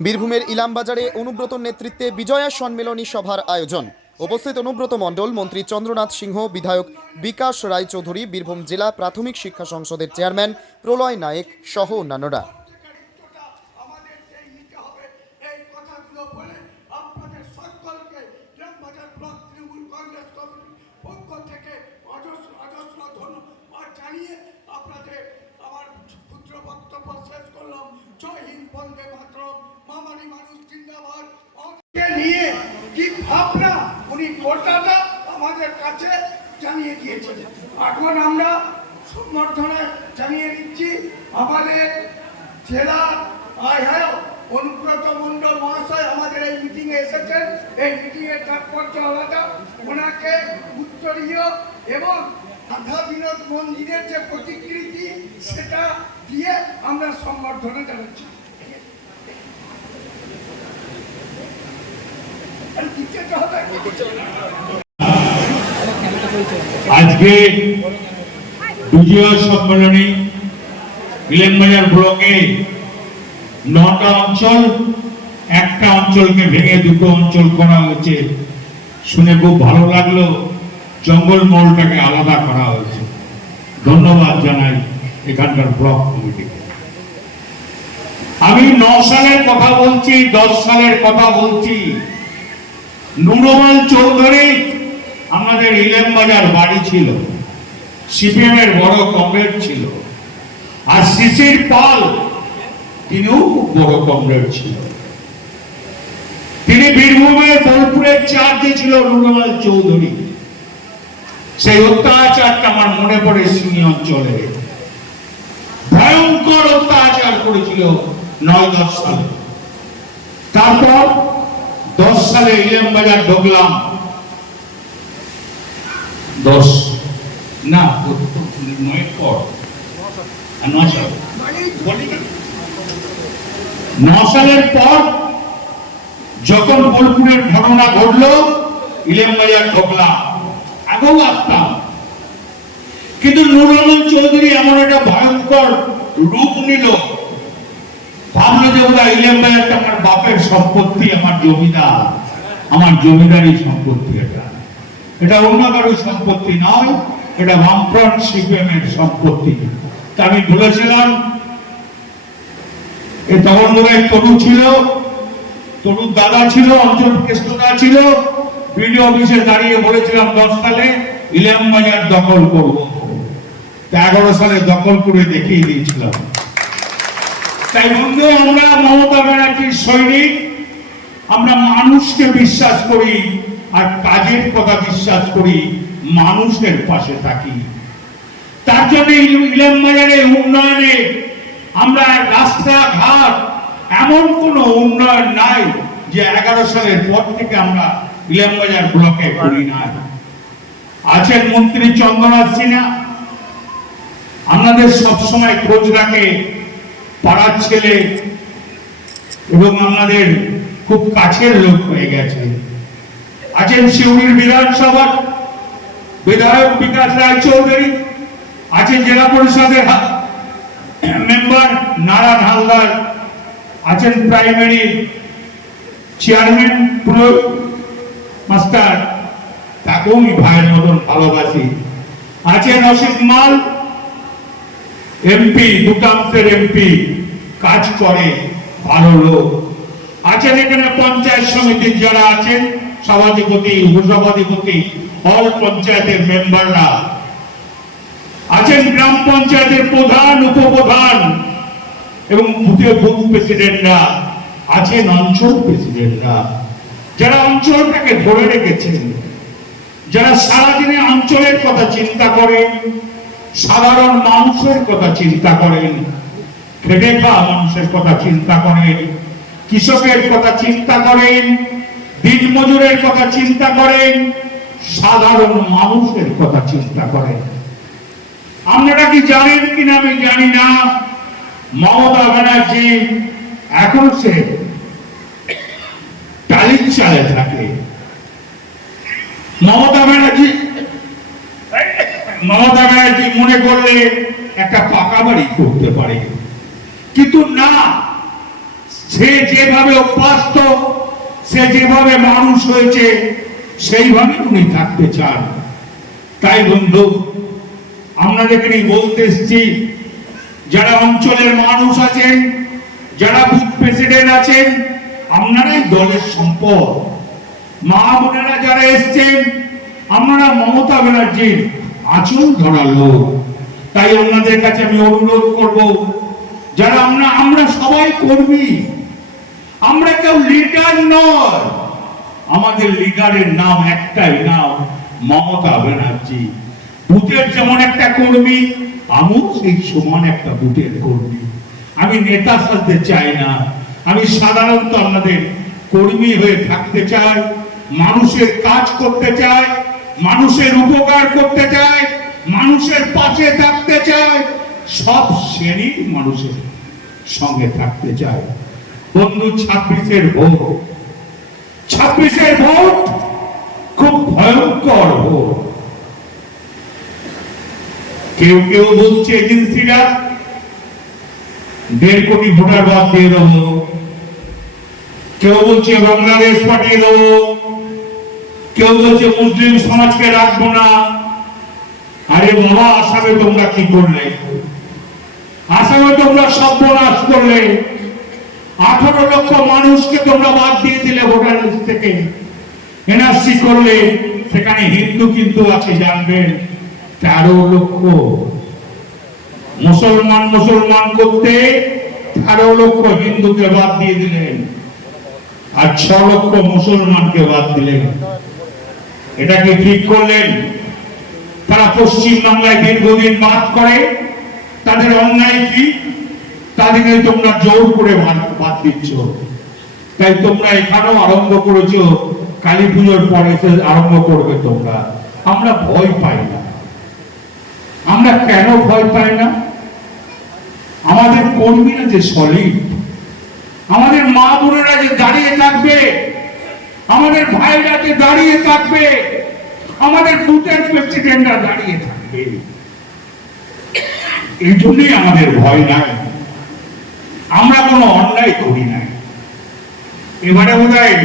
বীরভূমের ইলামবাজারে অনুব্রত নেতৃত্বে বিজয়া সম্মেলনী সভার আয়োজন। উপস্থিত অনুব্রত মণ্ডল, মন্ত্রী চন্দ্রনাথ সিংহ, বিধায়ক বিকাশ রায়চৌধুরী, বীরভূম জেলা প্রাথমিক শিক্ষা সংসদের চেয়ারম্যান প্রলয় নায়েক সহ অন্যান্যরা আমাদের যে নিতে হবে এই কথাগুলো বলে আপনাদের সকলকে গ্রামবাজার ব্লক তৃণমূল কংগ্রেস কমিটির পক্ষ থেকে অজস্র অজস্র ধন্যবাদ জানিয়ে আপনাদের আমার ক্ষুদ্র বক্তব্য শেষ করলাম জয় হিন্দ বন্দে মাতরম মামারি মানুষ জিন্দাবাদ কে নিয়ে কি ভাবনা উনি গোটাটা আমাদের কাছে জানিয়ে দিয়েছেন এখন আমরা সম্বর্ধনা জানিয়ে দিচ্ছি, আমাদের জেলা হ্যাঁ অনুব্রত মন্ডল মহাশয় আমাদের এই মিটিংয়ে এসেছেন। এই মিটিংয়ের তাৎপর্য আলাদা। ওনাকে উত্তরীয় এবং রাধা বিনোদ মন্দিরের যে প্রতিকৃতি, সেটা দিয়ে আমরা সম্বর্ধনা জানাচ্ছি। আরে দিতে হবে আজকে বিজয় সম্মেলনী ইলেনবাজার ব্লকে নটা অঞ্চল, একটা অঞ্চলকে ভেঙে দুটো অঞ্চল করা হয়েছে। শুনে খুব ভালো লাগল, জঙ্গল জঙ্গলমহলটাকে আলাদা করা হয়েছে। ধন্যবাদ জানাই এখানকার ব্লক কমিটিকে আমি ন সালের কথা বলছি, দশ সালের কথা বলছি। নুরমাল চৌধুরী ইলেম বাজার বাড়ি ছিল। সিপিএম এর বড় কমরেড ছিল। আর শিশির পাল, তিনিও বড় কমরেড ছিল। তিনি বীরভূমের বোলপুরের চার্জে ছিল নুরমাল চৌধুরী। সেই অত্যাচারটা আমার মনে পড়ে সিনি অঞ্চলে। ভয়ঙ্কর অত্যাচার করেছিল নয় দশ সালে। তারপর দশ সালে ইলেম বাজার ঢুকলাম। দশ। না নয়ের পর। আর ন সাল। ন সালের পর যখন বোলপুরের ঘটনা ঘটলো, ইলেম বাজার আগেও আসতাম। কিন্তু নুরুল চৌধুরী এমন একটা ভয়ঙ্কর রূপ নিল। ভাবলো যে ওরা ইলেম বাজারটা আমার বাপের সম্পত্তি, আমার জমিদার। আমার জমিদারি সম্পত্তি এটা। এটা অন্য কারোর সম্পত্তি নয়, এটা বামফ্রন্ট সিপিএম এর সম্পত্তি। তা আমি বলেছিলাম, এ তখন ছিল দাদা ছিল অঞ্চল ছিল। বিডিও অফিসে দাঁড়িয়ে বলেছিলাম, দশ সালে ইলাম বাজার দখল করব। এগারো সালে দখল করে দেখিয়ে দিয়েছিলাম। তাই বন্ধু, আমরা মমতা ব্যানার্জির সৈনিক, আমরা মানুষকে বিশ্বাস করি। আর কাজের কথা বিশ্বাস করি মানুষের পাশে থাকি। তার জন্য ইলাম উন্নয়নে আমরা রাস্তাঘাট এমন কোনো উন্নয়ন নাই যে এগারো সালের পর থেকে আমরা ইলাম বাজার ব্লকে করি নাই। আছেন মন্ত্রী চন্দ্রনাথ সিনহা। আমাদের সবসময় খোঁজ রাখে পাড়ার ছেলে এবং আমাদের খুব কাছের লোক হয়ে গেছে। আছেন শিউরির বিধানসভার বিধায়ক বিকাশ রায় চৌধুরী আছেন জেলা পরিষদের মেম্বার নারায়ণ হালদার, আছেন প্রাইমারি চেয়ারম্যান পুরো মাস্টার তাকেও আমি ভাইয়ের মতন ভালোবাসি। আছেন অসিত মাল, এমপি দুটাংশের এমপি, কাজ করে, ভালো লোক। আছেন এখানে পঞ্চায়েত সমিতির যারা আছেন সভাধিপতি উপসভাধিপতি অল পঞ্চায়েতের মেম্বাররা। আছেন গ্রাম পঞ্চায়েতের প্রধান, উপপ্রধান এবং প্রেসিডেন্টরা। আছেন অঞ্চল প্রেসিডেন্টরা। যারা অঞ্চলটাকে ধরে রেখেছেন, যারা সারাদিনে অঞ্চলের কথা চিন্তা করেন, সাধারণ মানুষের কথা চিন্তা করেন খেটে খাওয়া মানুষের কথা চিন্তা করেন, কৃষকের কথা চিন্তা করেন দিন মজুরের কথা চিন্তা করেন, সাধারণ মানুষের কথা চিন্তা করেন। আপনারা কি জানেন কিনা আমি জানি না। মমতা ব্যানার্জি এখন সে টালির চালে থাকে। মমতা ব্যানার্জি মমতা ব্যানার্জি মনে করলে একটা পাকা বাড়ি করতে পারে। কিন্তু না, সে যেভাবে অভ্যস্ত সে যেভাবে মানুষ হয়েছে, সেইভাবে উনি থাকতে চান। তাই বন্ধু, আমরা যেখানে বলতে এসছি, যারা অঞ্চলের মানুষ আছেন, যারা বুথ প্রেসিডেন্ট আছেন, আপনারাই দলের সম্পদ। মা বোনেরা যারা এসছেন আমরা মমতা ব্যানার্জির আচল ধরা লোক। তাই আপনাদের কাছে আমি অনুরোধ করব, যারা আমরা আমরা সবাই কর্মী আমরা কেউ লিডার নয় আমাদের লিডারের নাম একটাই নাম মমতা ব্যানার্জি। বুথের যেমন একটা কর্মী, আমিও সেই সমান একটা বুথের কর্মী। আমি নেতা সাজতে চাই না। আমি সাধারণত আপনাদের কর্মী হয়ে থাকতে চাই, মানুষের কাজ করতে চাই, মানুষের উপকার করতে চাই, মানুষের পাশে থাকতে চাই, সব শ্রেণির মানুষের সঙ্গে থাকতে চাই। বন্ধু, ছাব্বিশের ভোট। ছাব্বিশের ভোট খুব ভয়ঙ্কর ভোট। কেউ কেউ বলছে, এজেন্সিরা দেড় কোটি ভোটার বাদ দিয়ে দেবো। কেউ বলছে, বাংলাদেশ পাঠিয়ে দেবো। কেউ বলছে, মুসলিম সমাজকে রাখব না। আরে বাবা, আসামে তোমরা কি করলে? আসামে তোমরা সর্বনাশ করলে। আঠারো লক্ষ মানুষকে তোমরা বাদ দিয়ে দিলে ভোটার লিস্ট থেকে। এনআরসি করলে সেখানে হিন্দু কিন্তু আছে, জানবেন। তেরো লক্ষ। মুসলমান মুসলমান করতে তেরো লক্ষ হিন্দুকে বাদ দিয়ে দিলেন। আর ছ লক্ষ মুসলমানকে বাদ দিলেন। এটা কি ঠিক করলেন? তারা পশ্চিম বাংলায় দীর্ঘদিন বাদ করে। তাদের অন্যায় কি? তাদেরকে তোমরা জোর করে বাদ- দিচ্ছ। তাই তোমরা এখানেও আরম্ভ করেছ, কালী পুজোর পরে আরম্ভ করবে তোমরা। আমরা ভয় পাই না। আমরা কেন ভয় পাই না? আমাদের কর্মীরা যে সলিড আমাদের মা বোনেরা যে দাঁড়িয়ে থাকবে, আমাদের ভাইরা যে দাঁড়িয়ে থাকবে, আমাদের বুথের প্রেসিডেন্টরা দাঁড়িয়ে থাকবে। এই জন্যই আমাদের ভয় নাই। আমরা কোনো অন্যায় করি নাই। এবারে বোধ হয়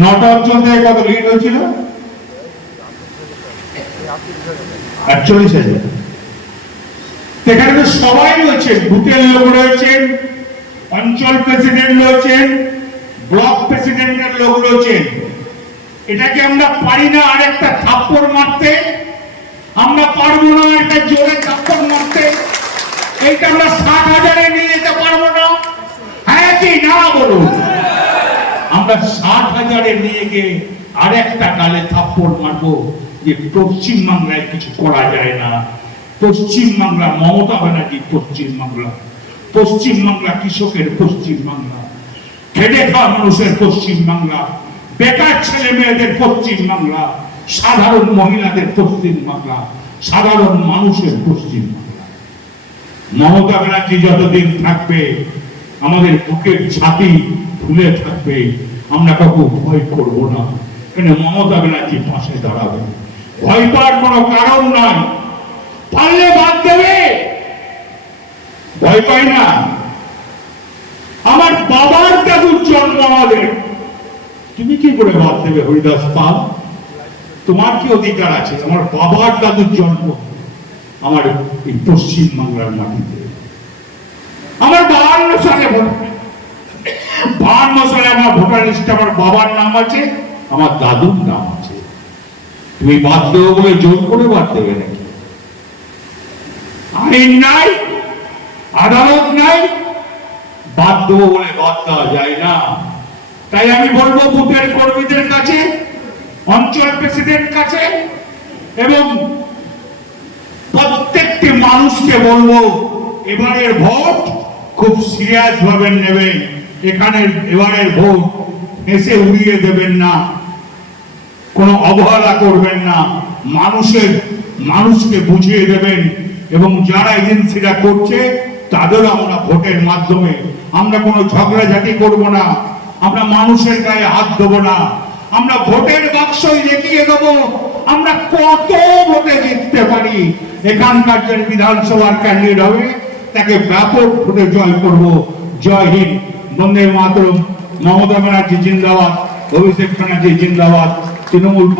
নটা অঞ্চল থেকে কত লিড হয়েছিল? একচল্লিশ হাজার। সেখানে তো সবাই রয়েছেন বুথের লোক রয়েছেন, অঞ্চল প্রেসিডেন্ট রয়েছেন ব্লক প্রেসিডেন্টের লোক রয়েছেন। এটাকে আমরা পারি না আরেকটা থাপ্পড় মারতে, আমরা পারব না একটা জোরে থাপ্পড় মারতে। এইটা আমরা ষাট হাজারে নিয়ে যেতে পারব না। হ্যাঁ কি না বলুন। আমরা ষাট হাজারে নিয়ে গিয়ে থাপ্পড় মারবো যে কিছু করা যায় না। পশ্চিম বাংলা মমতা ব্যানার্জি কৃষকের পশ্চিম বাংলা। খেটে খাওয়া মানুষের পশ্চিম বাংলা। বেকার ছেলে মেয়েদের পশ্চিম বাংলা। সাধারণ মহিলাদের পশ্চিম বাংলা। সাধারণ মানুষের পশ্চিম বাংলা। মমতা ব্যানার্জি যতদিন থাকবে, আমাদের বুকের ছাতি ফুলে থাকবে, আমরা কাউকে ভয় করব না। কেন মমতা ব্যানার্জি পাশে দাঁড়াবে। ভয় পাওয়ার কোনো কারণ পারলে বাদ দেবে। ভয় পাই না। আমার বাবার দাদুর জন্ম আমাদের। তুমি কি করে বাদ দেবে হরিদাস পাল? তোমার কি অধিকার আছে? আমার বাবার দাদুর জন্ম। আমার এই পশ্চিম বাংলার মাটিতে। আমার বাহান্ন সালে ভোট। বাহান্ন সালে আমার ভোটার লিস্টে আমার বাবার নাম আছে, আমার দাদুর নাম আছে। তুমি বাদ দেবো বলে জোর করে বাদ দেবে নাকি? আইন নাই, আদালত নাই, বাদ দেবো বলে বাদ দেওয়া যায় না। তাই আমি বলব বুথের কর্মীদের কাছে, অঞ্চল প্রেসিডেন্ট কাছে, এবং প্রত্যেকটি মানুষকে বলব, এবারের ভোট খুব সিরিয়াস ভাবে নেবে। এখানে এবারের ভোট এসে উড়িয়ে দেবেন না, কোনো অবহেলা করবেন না। মানুষের, মানুষকে বুঝিয়ে দেবেন এবং যারা এজেন্সিরা করছে, তাদেরও আমরা ভোটের মাধ্যমে। আমরা কোনো ঝগড়াঝাটি করব না, আমরা মানুষের গায়ে হাত দেবো না। আমরা ভোটের বাক্সই দেখিয়ে দেবো। আমরা কত ভোটে জিততে পারি? এখানকার যে বিধানসভার ক্যান্ডিডেট হবে, তাকে ব্যাপক ভোটে জয় করব। জয় হিন্দ। বন্দে মাতরম। মমতা ব্যানার্জি জিন্দাবাদ। অভিষেক ব্যানার্জি জিন্দাবাদ। তৃণমূল